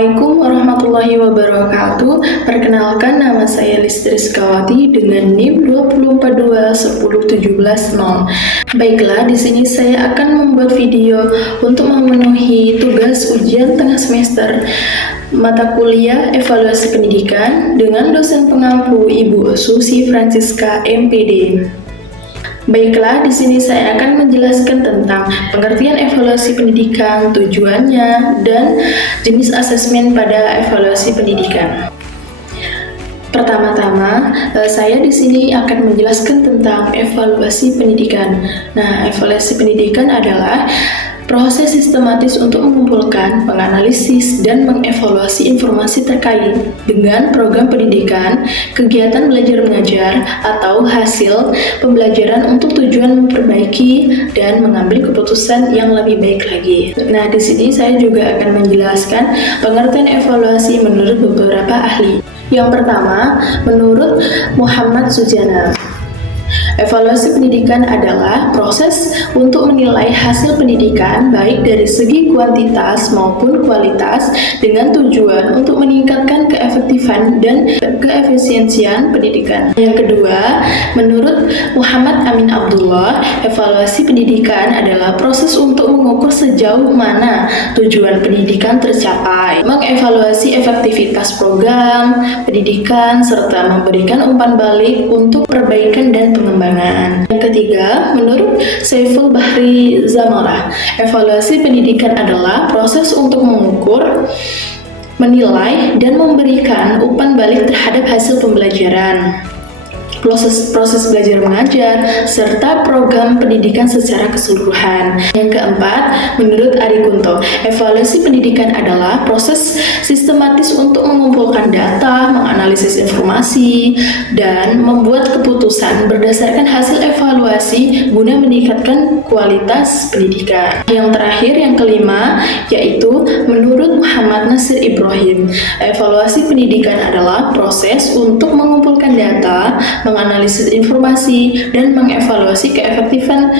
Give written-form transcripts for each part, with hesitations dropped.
Assalamualaikum warahmatullahi wabarakatuh. Perkenalkan, nama saya Listri Rizkawati dengan NIM 204210170. Baiklah, di sini saya akan membuat video untuk memenuhi tugas ujian tengah semester mata kuliah evaluasi pendidikan dengan dosen pengampu Ibu Susi Francisca MPD. Baiklah, di sini saya akan menjelaskan tentang pengertian evaluasi pendidikan, tujuannya, dan jenis asesmen pada evaluasi pendidikan. Pertama-tama, saya di sini akan menjelaskan tentang evaluasi pendidikan. Nah, evaluasi pendidikan adalah proses sistematis untuk mengumpulkan, menganalisis, dan mengevaluasi informasi terkait dengan program pendidikan, kegiatan belajar mengajar, atau hasil pembelajaran untuk tujuan memperbaiki dan mengambil keputusan yang lebih baik lagi. Nah, di sini saya juga akan menjelaskan pengertian evaluasi menurut beberapa ahli. Yang pertama, menurut Muhammad Sujana, evaluasi pendidikan adalah proses untuk menilai hasil pendidikan baik dari segi kuantitas maupun kualitas dengan tujuan untuk meningkatkan keefektifan dan keefisiensian pendidikan. Yang kedua, menurut Muhammad Amin Abdullah, evaluasi pendidikan adalah proses untuk mengukur sejauh mana tujuan pendidikan tercapai, mengevaluasi efektivitas program pendidikan, serta memberikan umpan balik untuk perbaikan dan pengembangan. Yang ketiga, menurut Saiful Bahri Zamarah, evaluasi pendidikan adalah proses untuk mengukur, menilai, dan memberikan umpan balik terhadap hasil pembelajaran, proses belajar mengajar, serta program pendidikan secara keseluruhan. Yang keempat, menurut Ari Kunto, evaluasi pendidikan adalah proses sistematis untuk mengumpulkan data, menganalisis informasi, dan membuat keputusan berdasarkan hasil evaluasi guna meningkatkan kualitas pendidikan. Yang terakhir, yang kelima, yaitu menurut Muhammad Nasir Ibrahim, evaluasi pendidikan adalah proses untuk mengumpulkan data, menganalisis informasi, dan mengevaluasi keefektifan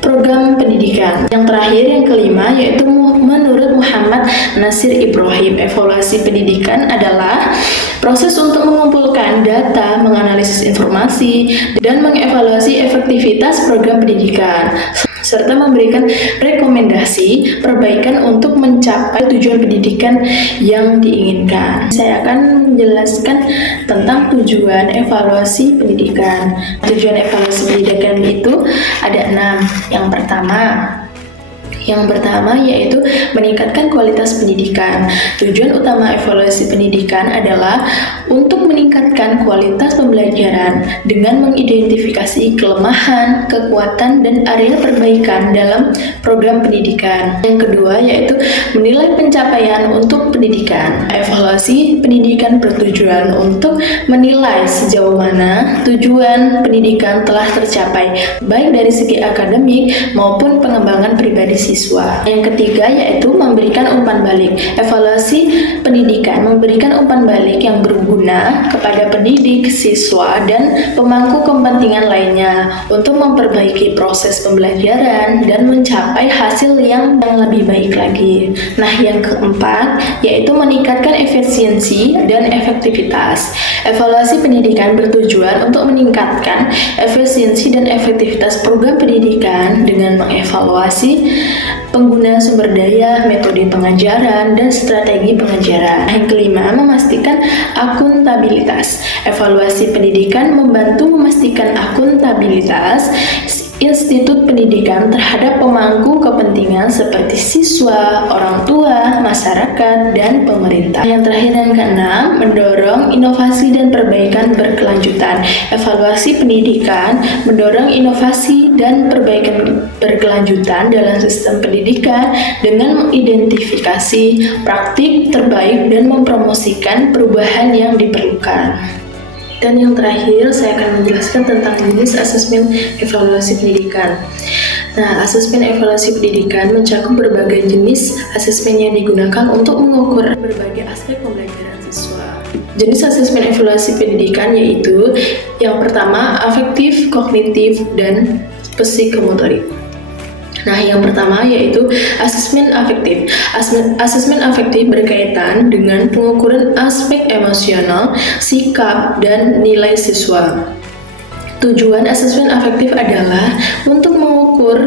program pendidikan. Yang terakhir, yang kelima, yaitu menurut Muhammad Nasir Ibrahim, evaluasi pendidikan adalah proses untuk mengumpulkan data, menganalisis informasi, dan mengevaluasi efektivitas program pendidikan, serta memberikan rekomendasi perbaikan untuk mencapai tujuan pendidikan yang diinginkan. Saya akan menjelaskan tentang tujuan evaluasi pendidikan. Tujuan evaluasi pendidikan itu ada 6. Yang pertama yaitu meningkatkan kualitas pendidikan. Tujuan utama evaluasi pendidikan adalah untuk meningkatkan kualitas pembelajaran dengan mengidentifikasi kelemahan, kekuatan, dan area perbaikan dalam program pendidikan. Yang kedua yaitu menilai pencapaian untuk pendidikan. Evaluasi pendidikan bertujuan untuk menilai sejauh mana tujuan pendidikan telah tercapai, baik dari segi akademik maupun pengembangan pribadi siswa. Yang ketiga yaitu memberikan umpan balik. Evaluasi pendidikan memberikan umpan balik yang berguna kepada pendidik, siswa, dan pemangku kepentingan lainnya untuk memperbaiki proses pembelajaran dan mencapai hasil yang lebih baik lagi. Nah, yang keempat yaitu meningkatkan efisiensi dan efektivitas. Evaluasi pendidikan bertujuan untuk meningkatkan efisiensi dan efektivitas program pendidikan dengan mengevaluasi penggunaan sumber daya, metode pengajaran, dan strategi pengajaran. Yang kelima, memastikan akuntabilitas. Evaluasi pendidikan membantu memastikan akuntabilitas institut pendidikan terhadap pemangku kepentingan seperti siswa, orang tua, masyarakat, dan pemerintah. Yang terakhir dan keenam, mendorong inovasi dan perbaikan berkelanjutan. Evaluasi pendidikan mendorong inovasi dan perbaikan berkelanjutan dalam sistem pendidikan dengan mengidentifikasi praktik terbaik dan mempromosikan perubahan yang diperlukan. Dan yang terakhir, saya akan menjelaskan tentang jenis asesmen evaluasi pendidikan. Nah, asesmen evaluasi pendidikan mencakup berbagai jenis asesmen yang digunakan untuk mengukur berbagai aspek pembelajaran siswa. Jenis asesmen evaluasi pendidikan yaitu yang pertama, afektif, kognitif, dan psikomotorik. Nah, yang pertama yaitu asesmen afektif. Asesmen afektif berkaitan dengan pengukuran aspek emosional, sikap, dan nilai siswa. Tujuan asesmen afektif adalah untuk mengukur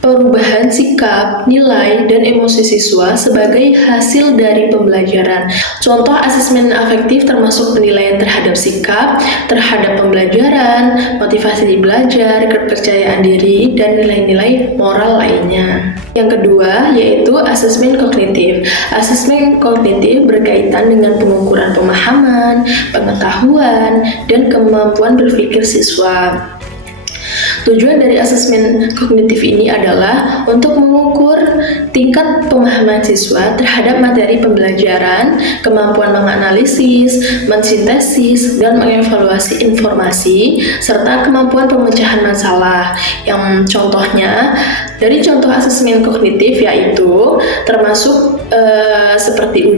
perubahan sikap, nilai, dan emosi siswa sebagai hasil dari pembelajaran. Contoh asesmen afektif termasuk penilaian terhadap sikap, terhadap pembelajaran, motivasi belajar, kepercayaan diri, dan nilai-nilai moral lainnya. Yang kedua yaitu asesmen kognitif. Asesmen kognitif berkaitan dengan pengukuran pemahaman, pengetahuan, dan kemampuan berpikir siswa. Tujuan dari asesmen kognitif ini adalah untuk mengukur tingkat pemahaman siswa terhadap materi pembelajaran, kemampuan menganalisis, mensintesis, dan mengevaluasi informasi, serta kemampuan pemecahan masalah. Yang contohnya, dari contoh asesmen kognitif yaitu termasuk seperti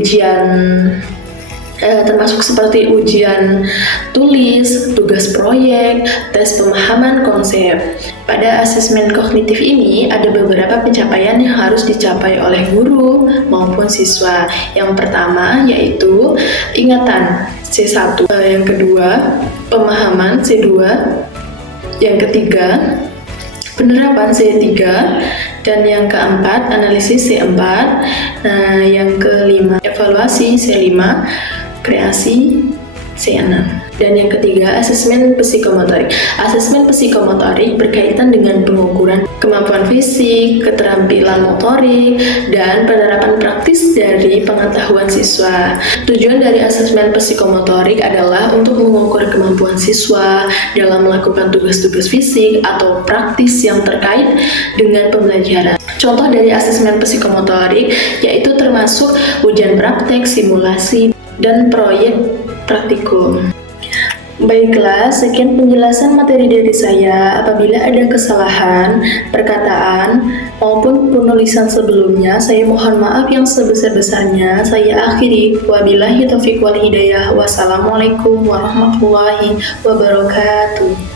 ujian tulis, tugas proyek, tes pemahaman konsep. Pada asesmen kognitif ini ada beberapa pencapaian yang harus dicapai oleh guru maupun siswa. Yang pertama yaitu ingatan C1, yang kedua pemahaman C2, yang ketiga penerapan C3, dan yang keempat analisis C4. Nah, yang kelima evaluasi C5, kreasi C6. Dan yang ketiga, asesmen psikomotorik. Asesmen psikomotorik berkaitan dengan pengukuran kemampuan fisik, keterampilan motorik, dan penerapan praktis dari pengetahuan siswa. Tujuan dari asesmen psikomotorik adalah untuk mengukur kemampuan siswa dalam melakukan tugas-tugas fisik atau praktis yang terkait dengan pembelajaran. Contoh dari asesmen psikomotorik yaitu termasuk ujian praktek, simulasi, dan proyek praktikum. Baiklah, sekian penjelasan materi dari saya. Apabila ada kesalahan, perkataan, maupun penulisan sebelumnya, saya mohon maaf yang sebesar-besarnya. Saya akhiri. Wabillahi taufiq wal hidayah. Wassalamualaikum warahmatullahi wabarakatuh.